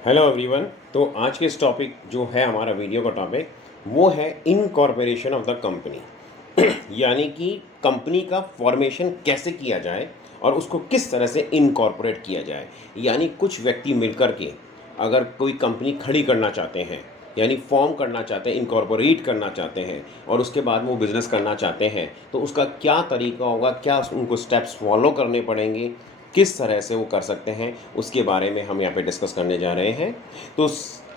Hello everyone. तो आज के इस टॉपिक जो है हमारा वीडियो का टॉपिक वो है इनकॉर्पोरेशन ऑफ द कंपनी यानी कि कंपनी का फॉर्मेशन कैसे किया जाए और उसको किस तरह से इनकॉर्पोरेट किया जाए। यानी कुछ व्यक्ति मिलकर के अगर कोई कंपनी खड़ी करना चाहते हैं यानी फॉर्म करना चाहते हैं, इनकॉर्पोरेट करना चाहते हैं और उसके बाद वो बिज़नेस करना चाहते हैं तो उसका क्या तरीका होगा, क्या उनको स्टेप्स फॉलो करने पड़ेंगे, किस तरह से वो कर सकते हैं, उसके बारे में हम यहाँ पे डिस्कस करने जा रहे हैं। तो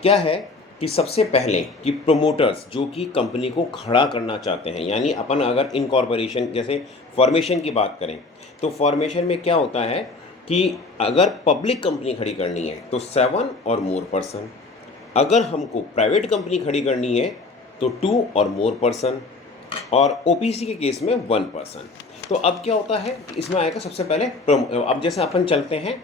क्या है कि सबसे पहले कि प्रोमोटर्स जो कि कंपनी को खड़ा करना चाहते हैं, यानी अपन अगर इनकॉर्पोरेशन जैसे फॉर्मेशन की बात करें तो फॉर्मेशन में क्या होता है कि अगर पब्लिक कंपनी खड़ी करनी है तो 7 और मोर पर्सन, अगर हमको प्राइवेट कंपनी खड़ी करनी है तो 2 और मोर पर्सन, और ओपीसी के केस में 1 पर्सन। तो अब क्या होता है इसमें आएगा सबसे पहले अब जैसे अपन चलते हैं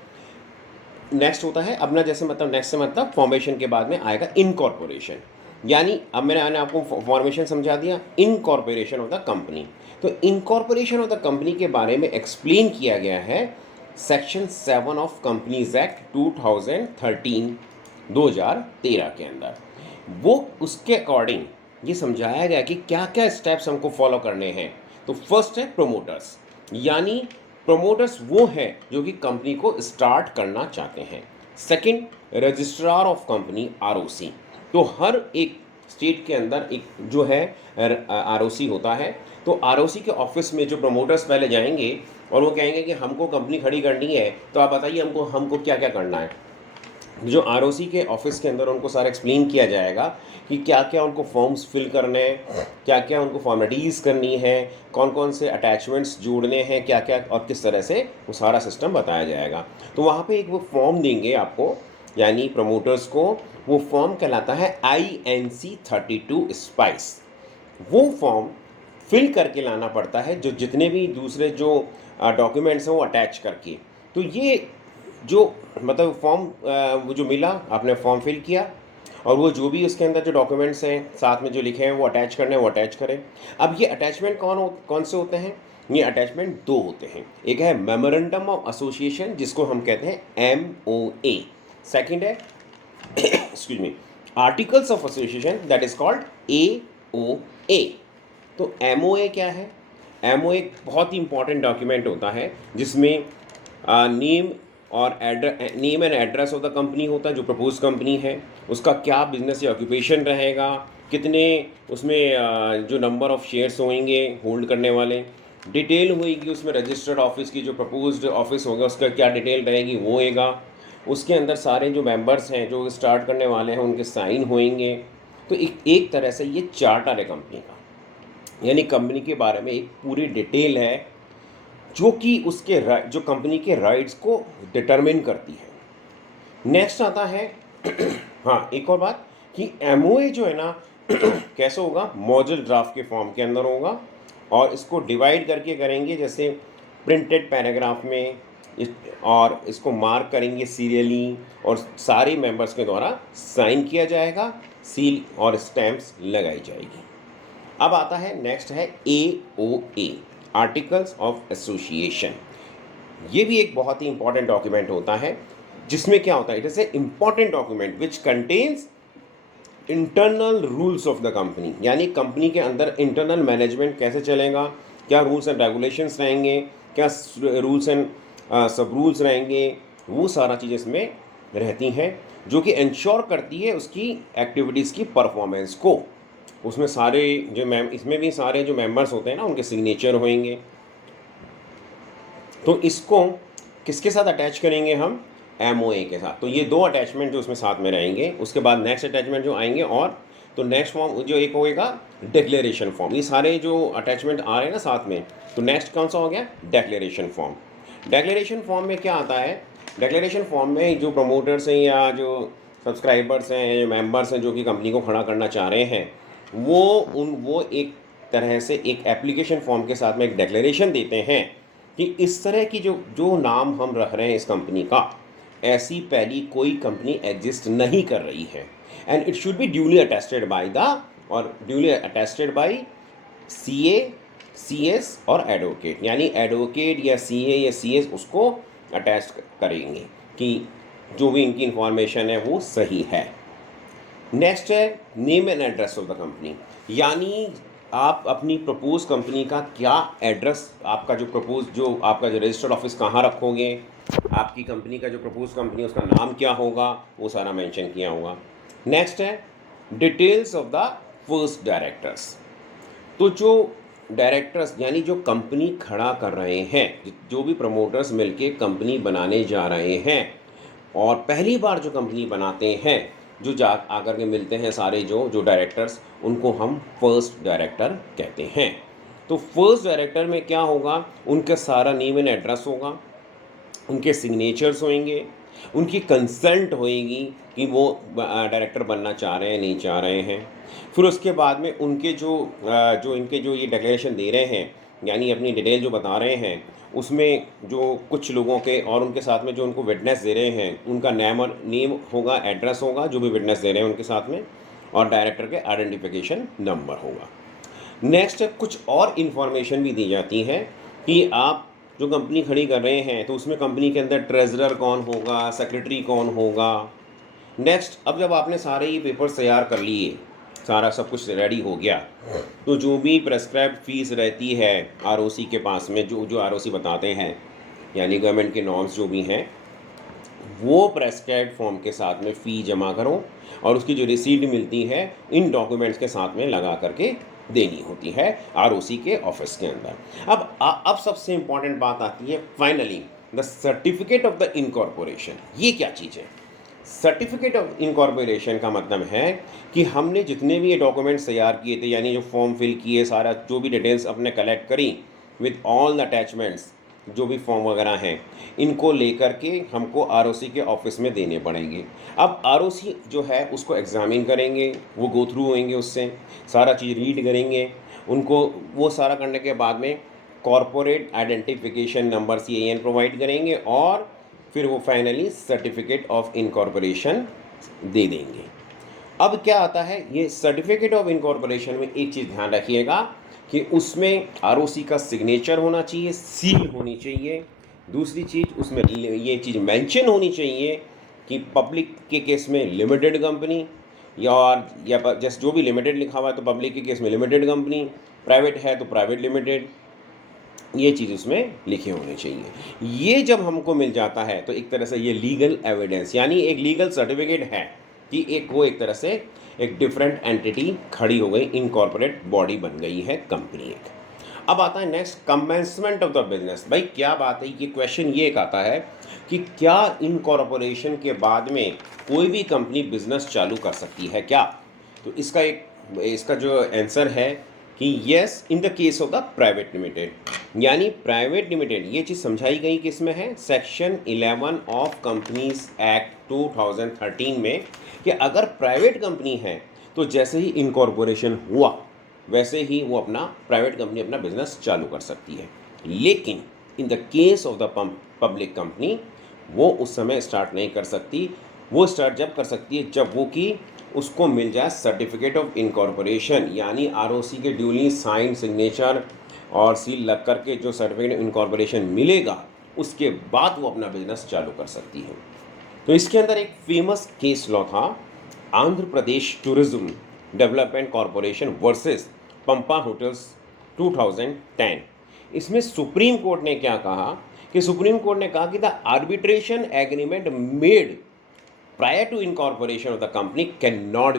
नेक्स्ट होता है अपना, जैसे मतलब नेक्स्ट से मतलब फॉर्मेशन के बाद में आएगा इनकॉर्पोरेशन। यानी अब मैंने आपको फॉर्मेशन समझा दिया, इनकॉर्पोरेशन ऑफ द कंपनी। तो इनकॉर्पोरेशन ऑफ द कंपनी के बारे में एक्सप्लेन किया गया है सेक्शन 7 ऑफ कंपनीज एक्ट 2013 2013 के अंदर। वो उसके अकॉर्डिंग ये समझाया गया कि क्या क्या स्टेप्स हमको फॉलो करने हैं। तो फर्स्ट है प्रोमोटर्स, यानी प्रोमोटर्स वो हैं जो कि कंपनी को स्टार्ट करना चाहते हैं। Second, registrar of company ROC. तो हर एक स्टेट के अंदर एक जो है आरओसी होता है। तो आरओसी के ऑफिस में जो प्रोमोटर्स पहले जाएंगे और वो कहेंगे कि हमको कंपनी खड़ी करनी है, तो आप बताइए हमको हमको क्या क्या करना है। जो आरओसी के ऑफिस के अंदर उनको सारा एक्सप्लेन किया जाएगा कि क्या क्या उनको फॉर्म्स फिल करने हैं, क्या क्या उनको फॉर्मेलिटीज़ करनी है, कौन कौन से अटैचमेंट्स जोड़ने हैं, क्या क्या और किस तरह से वो सारा सिस्टम बताया जाएगा। तो वहाँ पे एक वो फॉर्म देंगे आपको, यानी प्रमोटर्स को। वो फॉर्म कहलाता है INC 32 स्पाइस। वो फॉर्म फिल करके लाना पड़ता है, जो जितने भी दूसरे जो डॉक्यूमेंट्स हैं वो अटैच करके। तो ये जो मतलब फॉर्म वो जो मिला, आपने फॉर्म फिल किया और वो जो भी उसके अंदर जो डॉक्यूमेंट्स हैं साथ में जो लिखे हैं वो अटैच करने हैं, वो अटैच करें। अब ये अटैचमेंट कौन से होते हैं? ये अटैचमेंट दो होते हैं। एक है मेमोरेंडम ऑफ एसोसिएशन जिसको हम कहते हैं MOA। सेकंड है excuse me articles of association that is called AOA। तो MOA क्या है? MOA एक बहुत ही इंपॉर्टेंट डॉक्यूमेंट होता है जिसमें नेम और name and address of the company होता है। जो प्रपोज कंपनी है उसका क्या बिजनेस या ऑक्यूपेशन रहेगा, कितने उसमें जो नंबर ऑफ शेयर्स होंगे होल्ड करने वाले, डिटेल होएगी उसमें रजिस्टर्ड ऑफिस की, जो प्रपोज्ड ऑफिस होगा उसका क्या डिटेल रहेगी वो होएगा। उसके अंदर सारे जो मेंबर्स हैं जो स्टार्ट करने वाले हैं उनके साइन होएंगे। तो एक तरह से ये चार्टर है कंपनी का, यानी कंपनी के बारे में एक पूरी डिटेल है जो कि उसके जो कंपनी के राइट्स को डिटरमिन करती है। नेक्स्ट आता है हाँ एक और बात कि MOA जो है ना कैसे होगा, मॉडल ड्राफ्ट के फॉर्म के अंदर होगा और इसको डिवाइड करके करेंगे, जैसे प्रिंटेड पैराग्राफ में और इसको मार्क करेंगे सीरियली और सारे मेंबर्स के द्वारा साइन किया जाएगा, सील और स्टैम्प्स लगाई जाएगी। अब आता है नेक्स्ट है AOA, आर्टिकल्स ऑफ एसोसिएशन। ये भी एक बहुत ही इंपॉर्टेंट डॉक्यूमेंट होता है जिसमें क्या होता है, it is a important document which contains internal rules of the company, यानी कंपनी के अंदर इंटरनल मैनेजमेंट कैसे चलेगा, क्या रूल्स एंड रेगुलेशंस रहेंगे, क्या रूल्स एंड सब रूल्स रहेंगे, वो सारा चीज़ें इसमें रहती हैं जो कि इंश्योर करती है उसकी एक्टिविटीज़ की परफॉर्मेंस को। उसमें सारे जो इसमें भी सारे जो मेंबर्स होते हैं ना उनके सिग्नेचर होंगे। तो इसको किसके साथ अटैच करेंगे हम? MOA के साथ। तो ये दो अटैचमेंट जो उसमें साथ में रहेंगे। उसके बाद नेक्स्ट अटैचमेंट जो आएंगे, और तो नेक्स्ट फॉर्म जो एक होएगा डिक्लेरेशन फॉर्म। ये सारे जो अटैचमेंट आ रहे हैं ना साथ में, तो नेक्स्ट कौन सा हो गया? Declaration form. डिक्लेरेशन फॉर्म में क्या आता है? डिक्लेरेशन फॉर्म में जो प्रमोटर्स हैं या जो सब्सक्राइबर्स हैं या मेंबर्स हैं जो कि कंपनी को खड़ा करना चाह रहे हैं, वो एक तरह से एक एप्लीकेशन फॉर्म के साथ में एक डिक्लेरेशन देते हैं कि इस तरह की जो जो नाम हम रख रहे हैं इस कंपनी का, ऐसी पहली कोई कंपनी एग्जिस्ट नहीं कर रही है, and it should be duly attested by the और duly attested by CA CS और एडवोकेट, यानी एडवोकेट या CA या CS उसको अटैच करेंगे कि जो भी इनकी इंफॉर्मेशन है वो सही है। नेक्स्ट है name and address of the company, यानी आप अपनी प्रपोज कंपनी का क्या एड्रेस, आपका जो प्रपोज जो आपका जो रजिस्टर्ड ऑफिस कहाँ रखोगे, आपकी कंपनी का जो प्रपोज कंपनी उसका नाम क्या होगा, वो सारा मेंशन किया होगा। नेक्स्ट है details of the first directors, तो जो डायरेक्टर्स यानी जो कंपनी खड़ा कर रहे हैं, जो भी प्रमोटर्स मिलके कंपनी बनाने जा रहे हैं और पहली बार जो कंपनी बनाते हैं, जो जा आकर के मिलते हैं सारे जो डायरेक्टर्स, उनको हम फर्स्ट डायरेक्टर कहते हैं। तो फर्स्ट डायरेक्टर में क्या होगा, उनका सारा नेम एंड एड्रेस होगा, उनके सिग्नेचर्स होंगे, उनकी कंसेंट होएगी कि वो डायरेक्टर बनना चाह रहे हैं नहीं चाह रहे हैं। फिर उसके बाद में उनके जो इनके जो ये डिक्लेरेशन दे रहे हैं, यानी अपनी डिटेल जो बता रहे हैं, उसमें जो कुछ लोगों के और उनके साथ में जो उनको विटनेस दे रहे हैं, उनका नेम होगा, एड्रेस होगा, जो भी विटनेस दे रहे हैं उनके साथ में, और डायरेक्टर के आइडेंटिफिकेशन नंबर होगा। नेक्स्ट कुछ और इन्फॉर्मेशन भी दी जाती है कि आप जो कंपनी खड़ी कर रहे हैं तो उसमें कंपनी के अंदर ट्रेजरर कौन होगा, सेक्रेटरी कौन होगा। नेक्स्ट, अब जब आपने सारे ये पेपर्स तैयार कर लिए, सारा सब कुछ रेडी हो गया, तो जो भी प्रेस्क्राइब्ड फीस रहती है आरओसी के पास में, जो आरओसी बताते हैं, यानी गवर्नमेंट के नॉर्म्स जो भी हैं, वो प्रेस्क्राइब्ड फॉर्म के साथ में फ़ी जमा करो और उसकी जो रिसीट मिलती है इन डॉक्यूमेंट्स के साथ में लगा करके देनी होती है आरओसी के ऑफिस के अंदर। अब सबसे इम्पॉर्टेंट बात आती है finally, the certificate of the incorporation. ये क्या चीज़ है? सर्टिफिकेट ऑफ इनकॉर्पोरेशन का मतलब है कि हमने जितने भी ये डॉक्यूमेंट्स तैयार किए थे, यानी जो फॉर्म फिल किए, सारा जो भी डिटेल्स अपने कलेक्ट करी विद ऑल द अटैचमेंट्स, जो भी फॉर्म वगैरह हैं, इनको लेकर के हमको आरओसी के ऑफिस में देने पड़ेंगे। अब आरओसी जो है उसको एग्जामिन करेंगे, वो गो थ्रू होंगे, उससे सारा चीज़ रीड करेंगे, उनको वो सारा करने के बाद में corporate identification number CIN provide करेंगे और फिर वो फाइनली सर्टिफिकेट ऑफ इनकॉर्पोरेशन दे देंगे। अब क्या आता है, ये सर्टिफिकेट ऑफ इनकॉर्पोरेशन में एक चीज़ ध्यान रखिएगा कि उसमें आरओसी का सिग्नेचर होना चाहिए, सील होनी चाहिए। दूसरी चीज़, उसमें ये चीज़ मेंशन होनी चाहिए कि पब्लिक के केस में लिमिटेड कंपनी, या जैसे जो भी लिमिटेड लिखा हुआ है तो पब्लिक के केस में लिमिटेड कंपनी, प्राइवेट है तो प्राइवेट लिमिटेड, ये चीज़ उसमें लिखे होने चाहिए। ये जब हमको मिल जाता है तो एक तरह से ये लीगल एविडेंस, यानी एक लीगल सर्टिफिकेट है कि एक तरह से एक डिफरेंट एंटिटी खड़ी हो गई, इनकॉर्पोरेट बॉडी बन गई है कंपनी एक। अब आता है next, commencement of the business. भाई क्या बात है, ये क्वेश्चन ये एक आता है कि क्या इनकॉर्पोरेशन के बाद में कोई भी कंपनी बिजनेस चालू कर सकती है क्या? तो इसका जो आंसर है कि yes, in the case of the private limited. यानी प्राइवेट लिमिटेड, ये चीज़ समझाई गई किसमें है, सेक्शन 11 ऑफ कंपनीज एक्ट 2013 में, कि अगर प्राइवेट कंपनी है तो जैसे ही इनकॉर्पोरेशन हुआ वैसे ही वो अपना प्राइवेट कंपनी अपना बिजनेस चालू कर सकती है। लेकिन in the case of the public company वो उस समय स्टार्ट नहीं कर सकती। वो स्टार्ट जब कर सकती है जब वो कि उसको मिल जाए सर्टिफिकेट ऑफ इनकॉर्पोरेशन, यानी आरओसी के ड्यूली साइन, सिग्नेचर और सील लग करके जो सर्टिफिकेट ऑफ इनकॉर्पोरेशन मिलेगा, उसके बाद वो अपना बिजनेस चालू कर सकती है। तो इसके अंदर एक फेमस केस लॉ था, Andhra Pradesh tourism development corporation versus पंपा होटल्स 2010। इसमें सुप्रीम कोर्ट ने क्या कहा कि सुप्रीम कोर्ट ने कहा कि the arbitration agreement made prior to incorporation of the company cannot